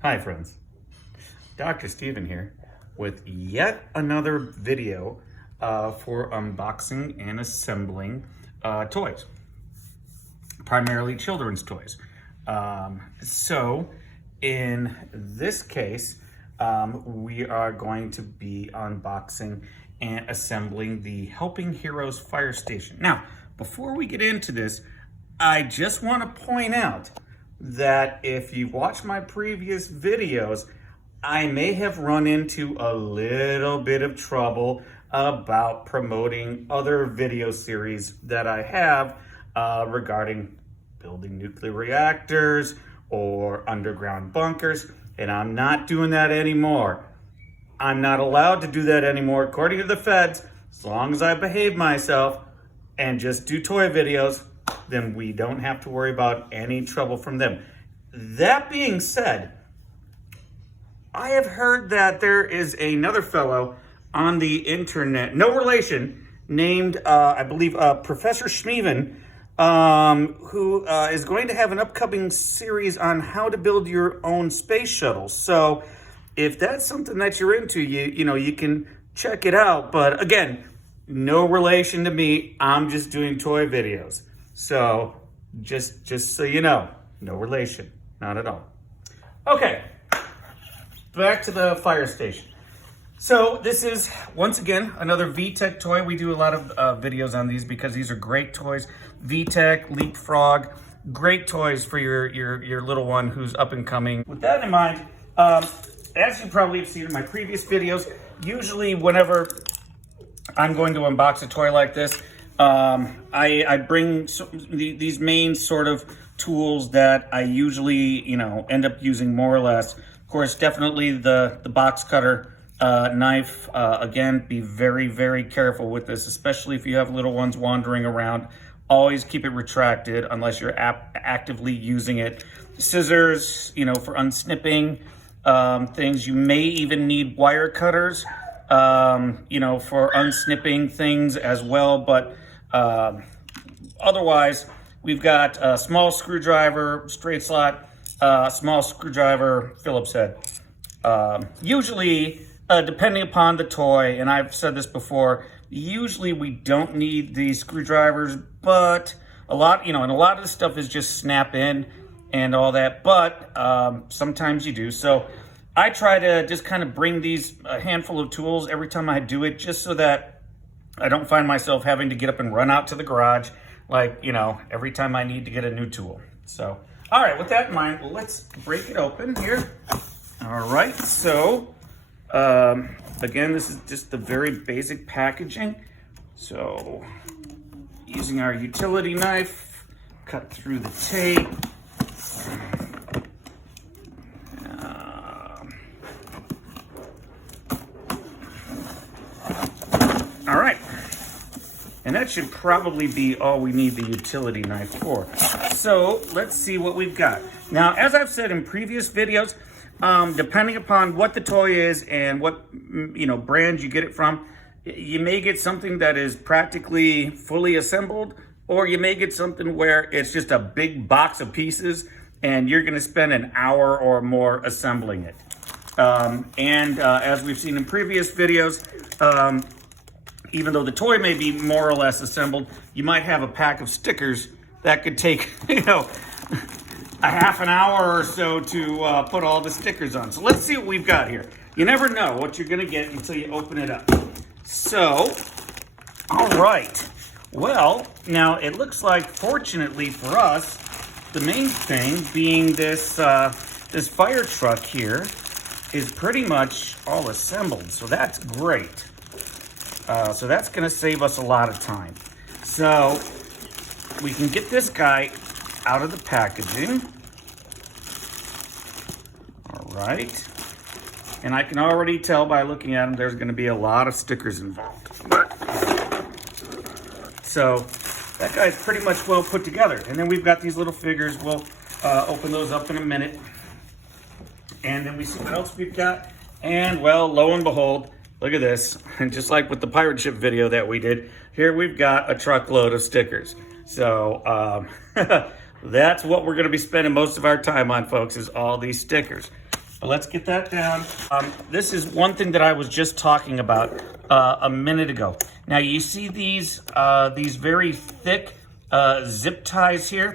Hi friends, Dr. Steven here with yet another video for unboxing and assembling toys, primarily children's toys. So in this case, we are going to be unboxing and assembling the Helping Heroes Fire Station. Now, before we get into this, I just want to point out that if you've watched my previous videos, I may have run into a little bit of trouble about promoting other video series that I have regarding building nuclear reactors or underground bunkers, and I'm not doing that anymore. I'm not allowed to do that anymore according to the feds. As long as I behave myself and just do toy videos, then we don't have to worry about any trouble from them. That being said, I have heard that there is another fellow on the internet, no relation, named, I believe, Professor Schmeven, who is going to have an upcoming series on how to build your own space shuttle. So if that's something that you're into, you can check it out. But again, no relation to me. I'm just doing toy videos. So just so you know, no relation, not at all. Okay, back to the fire station. So this is, once again, another VTech toy. We do a lot of videos on these because these are great toys. VTech, Leapfrog, great toys for your little one who's up and coming. With that in mind, as you probably have seen in my previous videos, usually whenever I'm going to unbox a toy like this, I bring these main sort of tools that I usually, end up using more or less. Of course, definitely the box cutter knife. Again, be very, very careful with this, especially if you have little ones wandering around. Always keep it retracted unless you're actively using it. Scissors, for unsnipping things. You may even need wire cutters, for unsnipping things as well. But otherwise, we've got a small screwdriver, straight slot, small screwdriver, Phillips head. Usually, depending upon the toy, and I've said this before, usually we don't need these screwdrivers, but a lot, and a lot of the stuff is just snap in and all that, but sometimes you do. So I try to just kind of bring a handful of tools every time I do it, just so that I don't find myself having to get up and run out to the garage, like, every time I need to get a new tool. So, all right, with that in mind, let's break it open here. All right, so, again, this is just the very basic packaging. So, using our utility knife, cut through the tape. All right, and that should probably be all we need the utility knife for. So let's see what we've got. Now, as I've said in previous videos, depending upon what the toy is and what brand you get it from, you may get something that is practically fully assembled, or you may get something where it's just a big box of pieces and you're going to spend an hour or more assembling it. As we've seen in previous videos, even though the toy may be more or less assembled, you might have a pack of stickers that could take, a half an hour or so to put all the stickers on. So let's see what we've got here. You never know what you're gonna get until you open it up. So, all right. Well, now it looks like, fortunately for us, the main thing being this, this fire truck here is pretty much all assembled. So that's great. So that's going to save us a lot of time. So we can get this guy out of the packaging. All right. And I can already tell by looking at him, there's going to be a lot of stickers involved. So that guy's pretty much well put together. And then we've got these little figures. We'll open those up in a minute. And then we see what else we've got. And well, lo and behold, look at this. And just like with the pirate ship video that we did, here we've got a truckload of stickers. So that's what we're going to be spending most of our time on, folks, is all these stickers. But let's get that down. This is one thing that I was just talking about a minute ago. Now you see these very thick zip ties here.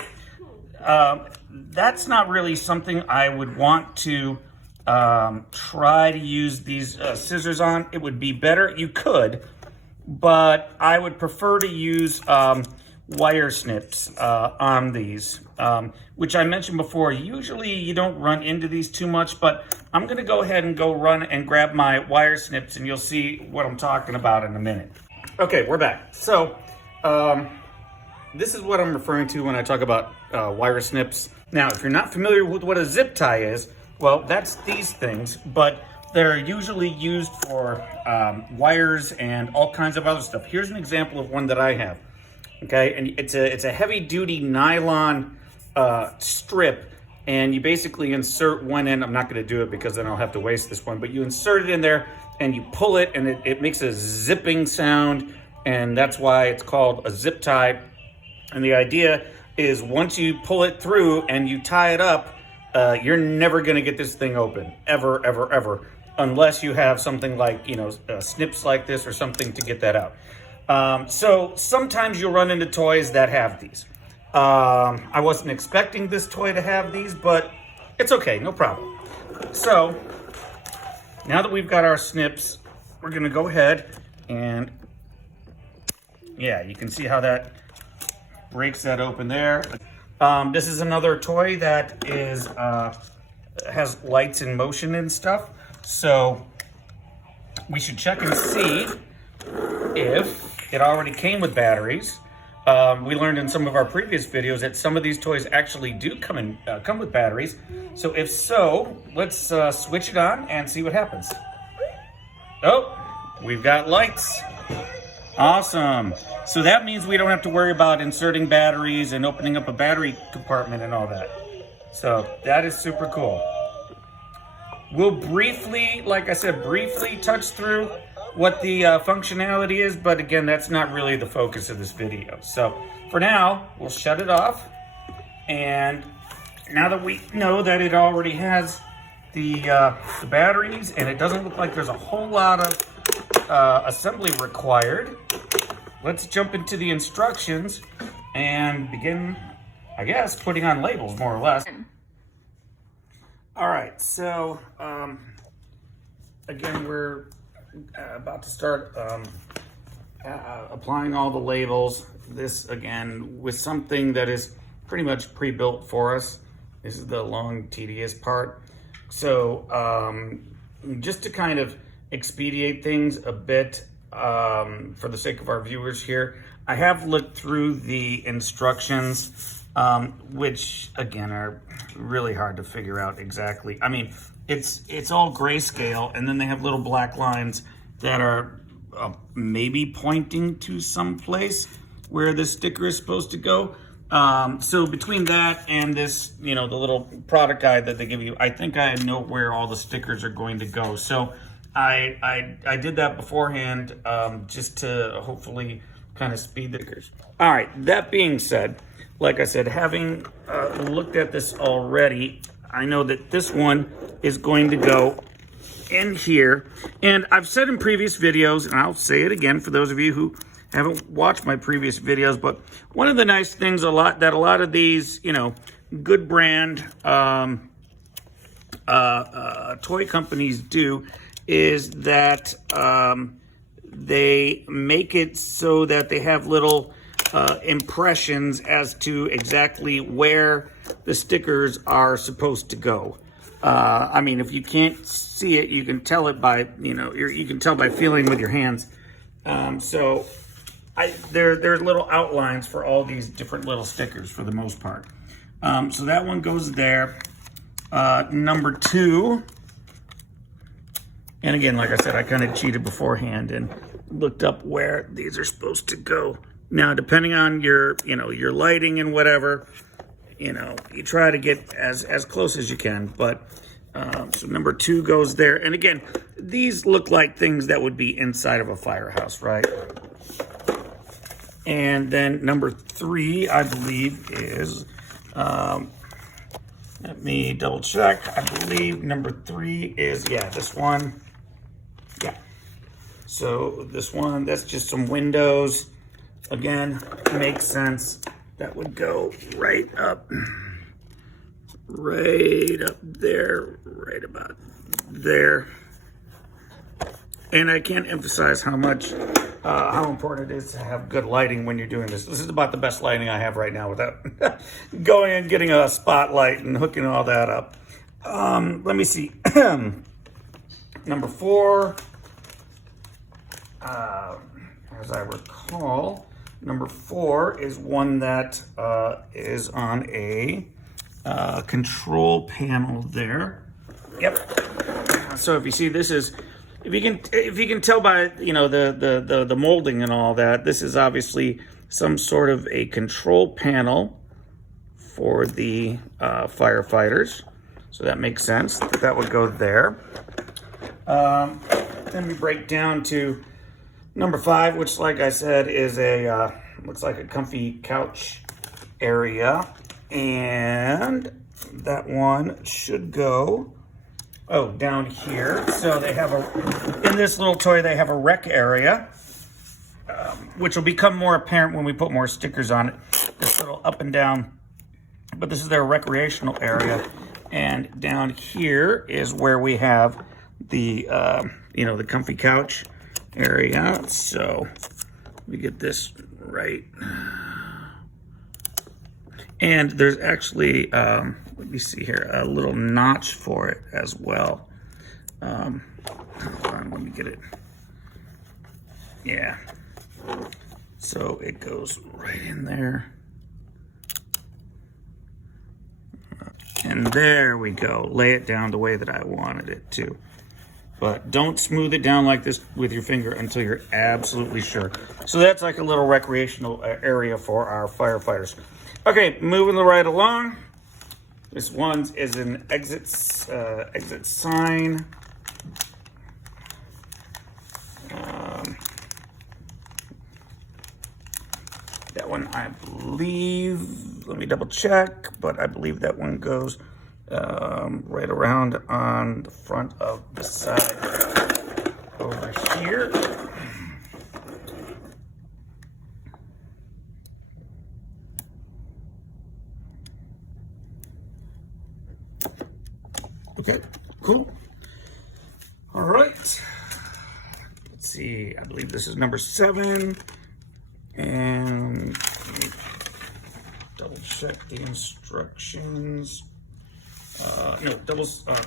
That's not really something I would want to try to use these scissors on. It would be better, you could, but I would prefer to use wire snips on these, which I mentioned before. Usually you don't run into these too much, but I'm gonna go ahead and go run and grab my wire snips and you'll see what I'm talking about in a minute. Okay, we're back. So this is what I'm referring to when I talk about wire snips. Now, if you're not familiar with what a zip tie is, well, that's these things, but they're usually used for wires and all kinds of other stuff. Here's an example of one that I have. Okay, and it's a heavy-duty nylon strip, and you basically insert one end. I'm not going to do it because then I'll have to waste this one, but you insert it in there and you pull it, and it makes a zipping sound, and that's why it's called a zip tie. And the idea is once you pull it through and you tie it up, you're never going to get this thing open, ever, ever, ever, unless you have something like, snips like this or something to get that out. So sometimes you'll run into toys that have these. I wasn't expecting this toy to have these, but it's okay, no problem. So now that we've got our snips, we're going to go ahead and, yeah, you can see how that breaks that open there. This is another toy that is has lights in motion and stuff, so we should check and see if it already came with batteries. We learned in some of our previous videos that some of these toys actually do come with batteries. So if so, let's switch it on and see what happens. Oh, we've got lights. Awesome. So that means we don't have to worry about inserting batteries and opening up a battery compartment and all that. So that is super cool. We'll briefly, like I said, briefly touch through what the functionality is, but again, that's not really the focus of this video. So for now, we'll shut it off. And now that we know that it already has the batteries and it doesn't look like there's a whole lot of assembly required, let's jump into the instructions and begin, I guess, putting on labels, more or less. All right, so again, we're about to start applying all the labels. This, again, with something that is pretty much pre-built for us. This is the long, tedious part. So just to kind of expedite things a bit, for the sake of our viewers here, I have looked through the instructions, which again are really hard to figure out exactly. I mean, it's all grayscale, and then they have little black lines that are maybe pointing to some place where the sticker is supposed to go. So between that and this, the little product guide that they give you, I think I know where all the stickers are going to go. So I did that beforehand, just to hopefully kind of speed the stickers. All right, that being said, like I said, having looked at this already, I know that this one is going to go in here. And I've said in previous videos, and I'll say it again for those of you who haven't watched my previous videos, but one of the nice things that a lot of these, good brand toy companies do is that they make it so that they have little impressions as to exactly where the stickers are supposed to go. I mean, if you can't see it, you can tell it by, you can tell by feeling with your hands. So there are little outlines for all these different little stickers for the most part. So that one goes there. Number 2. And again, like I said, I kind of cheated beforehand and looked up where these are supposed to go. Now, depending on your lighting and whatever, you try to get as close as you can. But so number 2 goes there. And again, these look like things that would be inside of a firehouse, right? And then number 3, I believe, is Let me double check. I believe number 3 is, yeah, this one. Yeah. So this one, that's just some windows. Again, makes sense. That would go right up there, right about there. And I can't emphasize how important it is to have good lighting when you're doing this. This is about the best lighting I have right now without going and getting a spotlight and hooking all that up. Let me see. Number 4, as I recall, number 4 is one that is on a control panel there. Yep. So if you see, this is, if you can tell by, you know, the molding and all that, this is obviously some sort of a control panel for the firefighters. So that makes sense that would go there. Then we break down to number 5, which, like I said, is a looks like a comfy couch area, and that one should go down here. So they have in this little toy, they have a rec area, which will become more apparent when we put more stickers on it. This little up and down, but this is their recreational area. And down here is where we have the, you know, the comfy couch area. So we get this right. And there's actually, let me see here, a little notch for it as well. Hold on, let me get it. Yeah. So it goes right in there. And there we go. Lay it down the way that I wanted it to. But don't smooth it down like this with your finger until you're absolutely sure. So that's like a little recreational area for our firefighters. Okay, moving right along. This one is an exit sign. That one, I believe, let me double check, but I believe that one goes right around on the front of the side over here. Okay, cool. All right. Let's see, I believe this is number 7. And let me double check the instructions.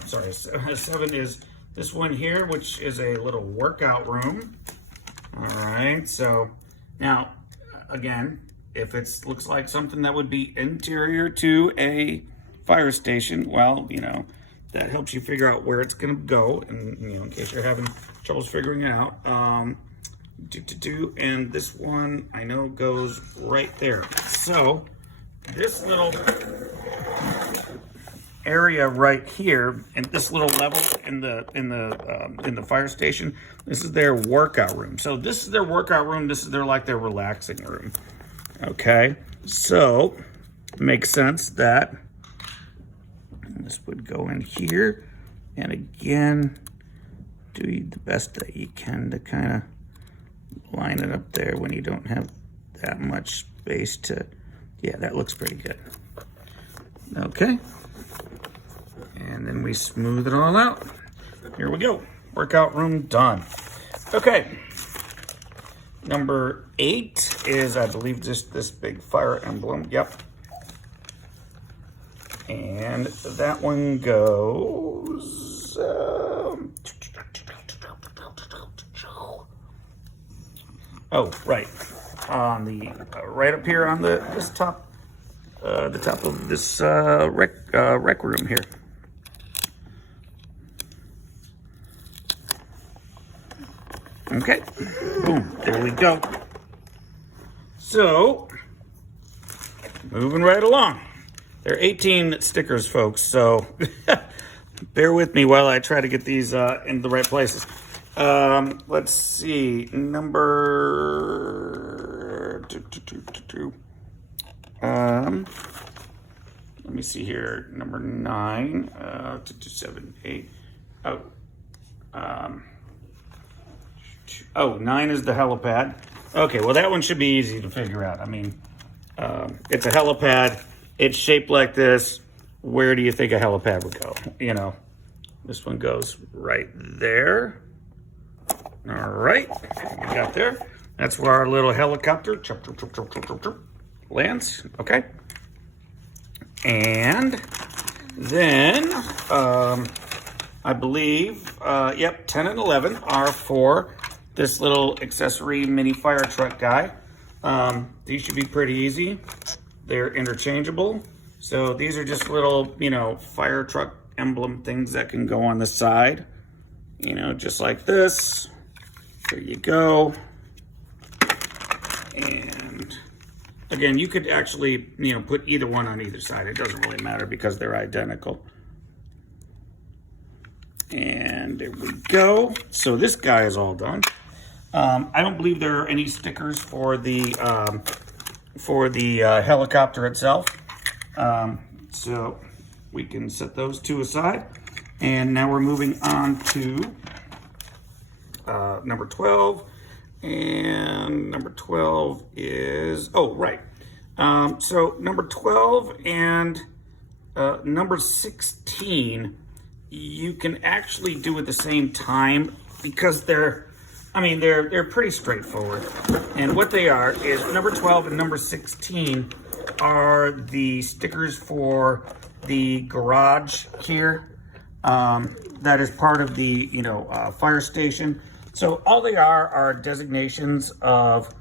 Sorry, 7 is this one here, which is a little workout room. All right, so now, again, if it looks like something that would be interior to a fire station, well, you know, that helps you figure out where it's gonna go, and, you know, in case you're having troubles figuring it out. And this one I know goes right there. So this little area right here, and this little level in the fire station, this is their workout room. So this is their workout room. This is their relaxing room. Okay, so it makes sense that this would go in here, and again, do the best that you can to kind of line it up there when you don't have that much space to, yeah, that looks pretty good. Okay, and then we smooth it all out. Here we go, workout room done. Okay, number 8 is, I believe, just this big fire emblem. Yep. And that one goes, oh, right, on the right up here on the top of this rec room here. Okay, boom, there we go. So, moving right along. There are 18 stickers, folks, so bear with me while I try to get these in the right places. Let's see, number let me see here, number 9, 2, 7, 8. Oh, 9 is the helipad. Okay, well that one should be easy to figure out. I mean, it's a helipad. It's shaped like this. Where do you think a helipad would go? You know, this one goes right there. All right, we got there. That's where our little helicopter lands, okay? And then, I believe, yep, 10 and 11 are for this little accessory mini fire truck guy. These should be pretty easy. They're interchangeable. So these are just little, you know, fire truck emblem things that can go on the side, you know, just like this. There you go. And again, you could actually, you know, put either one on either side. It doesn't really matter because they're identical. And there we go. So this guy is all done. I don't believe there are any stickers for the helicopter itself. So we can set those two aside. And now we're moving on to number 12. And number 12 is, oh, right. So number 12 and number 16, you can actually do at the same time because they're pretty straightforward. And what they are is number 12 and number 16 are the stickers for the garage here. That is part of the, you know, fire station. So all they are designations of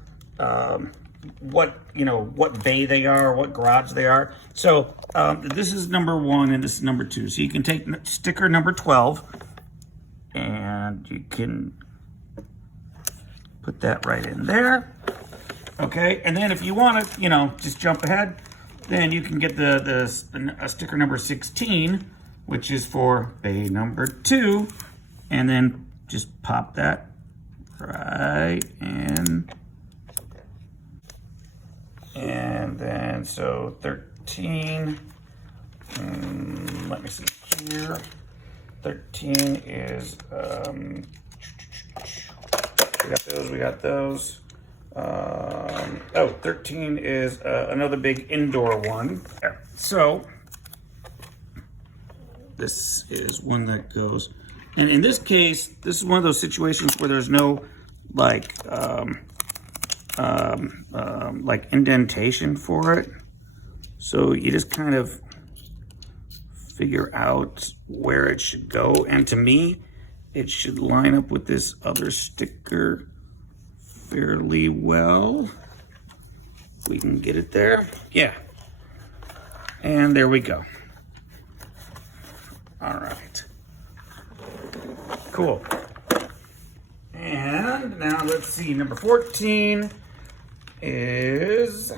what, you know, what bay they are, what garage they are. So this is number 1 and this is number 2. So you can take sticker number 12 and you can put that right in there. Okay, and then if you want to, you know, just jump ahead, then you can get the sticker number 16, which is for bay number 2, and then just pop that right in. And then, so 13, let me see here. 13 is, we got those. 13 is another big indoor one. So this is one that goes, and in this case, this is one of those situations where there's no like indentation for it. So you just kind of figure out where it should go. And to me, it should line up with this other sticker fairly well. We can get it there. Yeah. And there we go. All right. Cool. And now let's see, number 14 is,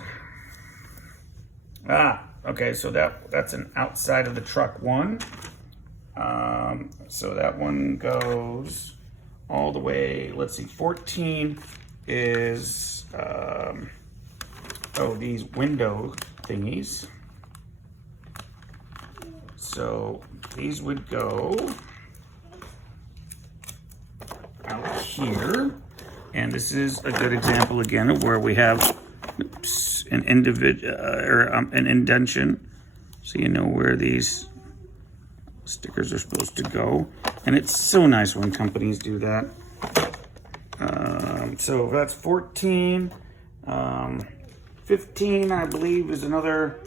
okay, so that's an outside of the truck one. So that one goes all the way, let's see, 14 is, these window thingies. So these would go out here. And this is a good example again of where we have an individual or an indentation, so you know where these stickers are supposed to go. And it's so nice when companies do that. So that's 14. 15, I believe, is another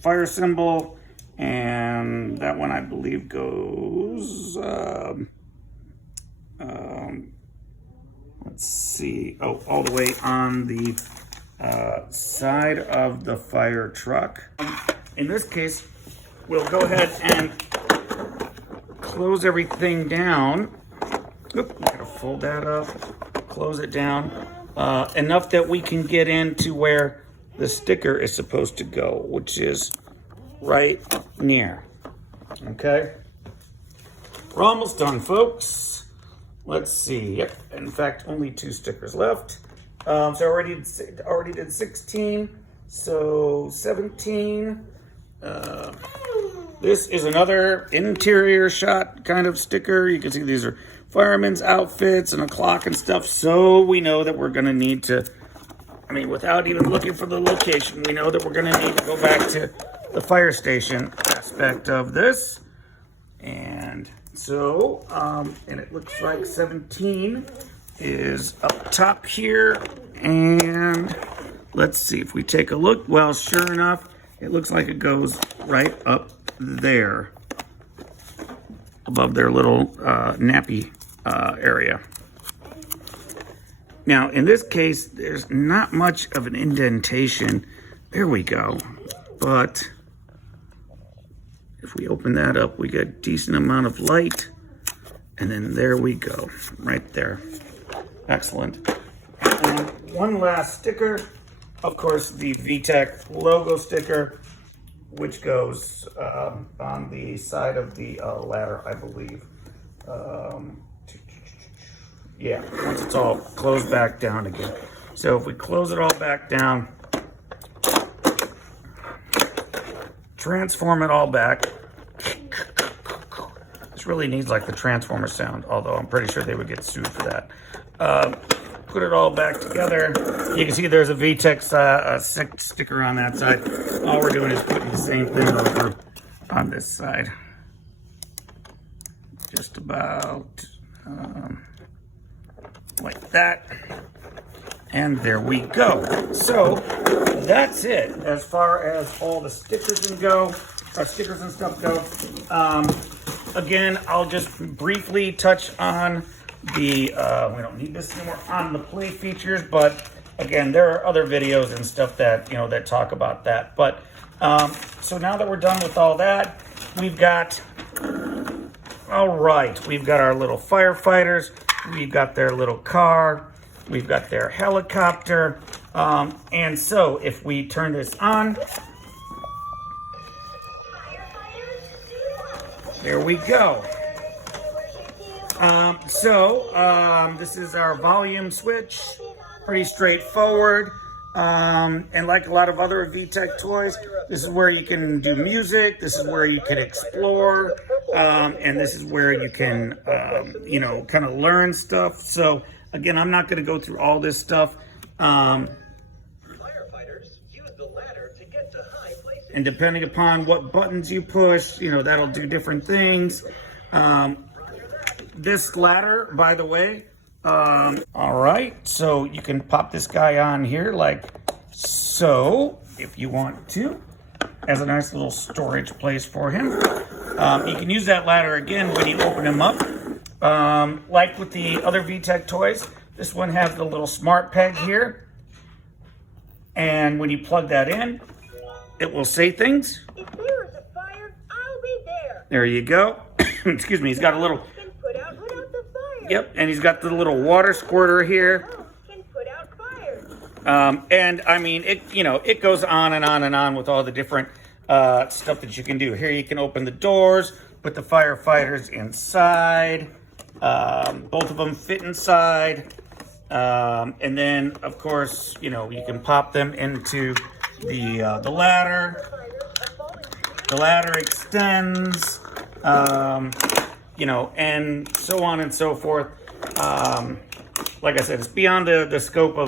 fire symbol, and that one I believe goes. Let's see. Oh, all the way on the side of the fire truck. In this case, we'll go ahead and close everything down. Oop, gotta fold that up, close it down, enough that we can get into where the sticker is supposed to go, which is right near. Okay? We're almost done, folks. Let's see. Yep. In fact, only 2 stickers left. So already did 16. So 17. This is another interior shot kind of sticker. You can see these are firemen's outfits and a clock and stuff. So we know that we're going to need to, I mean, without even looking for the location, we know that we're going to need to go back to the fire station aspect of this. And so, and it looks like 17 is up top here. And let's see if we take a look. Well, sure enough, it looks like it goes right up there above their little nappy area. Now, in this case, there's not much of an indentation. There we go. But if we open that up, we get a decent amount of light. And then there we go, right there. Excellent. And one last sticker. Of course, the VTech logo sticker, which goes on the side of the ladder, I believe. Yeah, once it's all closed back down again. So if we close it all back down, transform it all back. This really needs like the transformer sound, although I'm pretty sure they would get sued for that. Put it all back together. You can see there's a VTech sticker on that side. All we're doing is putting the same thing over on this side. Just about like that. And there we go. So that's it as far as all the stickers and stuff go. Again, I'll just briefly touch on the, we don't need this anymore, on the play features, but again, there are other videos and stuff that, you know, that talk about that. But, so now that we're done with all that, we've got, all right, we've got our little firefighters, we've got their little car, we've got their helicopter, and so if we turn this on, there we go. This is our volume switch, pretty straightforward. And like a lot of other VTech toys, this is where you can do music, this is where you can explore, and this is where you can, you know, kind of learn stuff. So again, I'm not going to go through all this stuff. And depending upon what buttons you push, you know, that'll do different things. This ladder, by the way, all right, so you can pop this guy on here like so, if you want to, as a nice little storage place for him. You can use that ladder again when you open him up. Like with the other VTech toys, this one has the little smart peg here. And when you plug that in, it will say things. If there is a fire, I'll be there. There you go. Excuse me, he's got a little... Put out the fire. Yep, and he's got the little water squirter here. Can put out fire. And I mean, it, you know, it goes on and on and on with all the different stuff that you can do. Here you can open the doors, put the firefighters inside. Both of them fit inside. And then, of course, you know, you can pop them into the ladder. The ladder extends, you know, and so on and so forth. Like I said, it's beyond the scope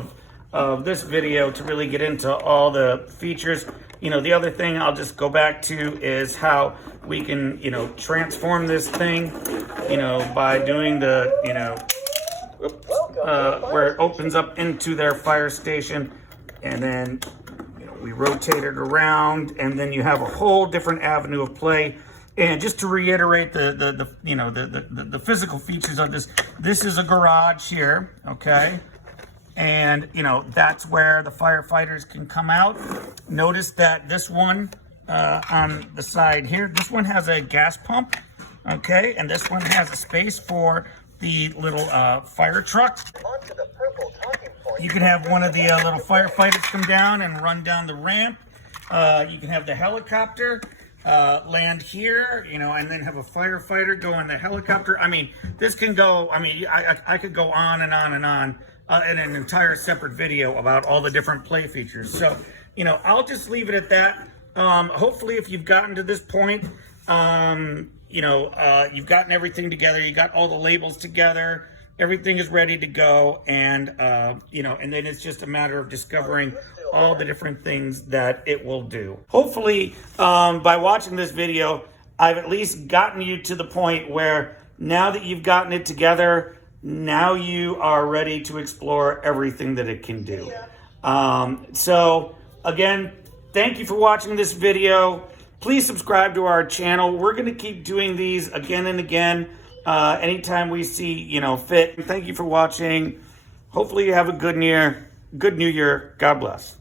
of this video to really get into all the features. You know, the other thing I'll just go back to is how we can, you know, transform this thing, you know, by doing the, you know, where it opens up into their fire station, and then, you know, we rotate it around, and then you have a whole different avenue of play. And just to reiterate the you know, the physical features of this, this is a garage here, okay? And, you know, that's where the firefighters can come out. Notice that this one on the side here, this one has a gas pump, okay? And this one has a space for the little fire truck. You can have one of the little firefighters come down and run down the ramp. You can have the helicopter land here, you know, and then have a firefighter go on the helicopter. I mean, this can go, I mean, I could go on and on and on in an entire separate video about all the different play features. So, I'll just leave it at that. Hopefully, if you've gotten to this point, you've gotten everything together. You got all the labels together. Everything is ready to go, and and then it's just a matter of discovering all the different things that it will do. Hopefully, by watching this video, I've at least gotten you to the point where now that you've gotten it together, now you are ready to explore everything that it can do. So again, thank you for watching this video. Please subscribe to our channel. We're going to keep doing these again and again. Anytime we see, fit. Thank you for watching. Hopefully you have a good new year. God bless.